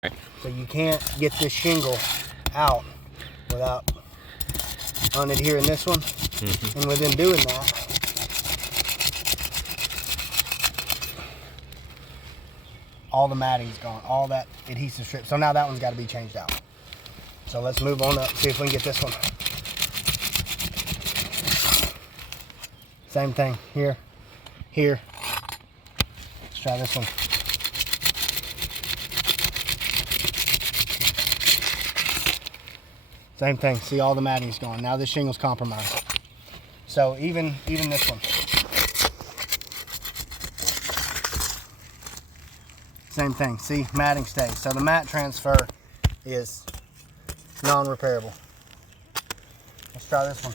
So you can't get this shingle out without unadhering this one. And within doing that, all the matting's gone, all that adhesive strip. So now that one's got to be changed out. So let's move on up, see if we can get this one. Same thing here, here. Let's try this one. Same thing, see all the matting's gone. Now this shingle's compromised. So even this one. Same thing, see, matting stays. So the mat transfer is non-repairable. Let's try this one.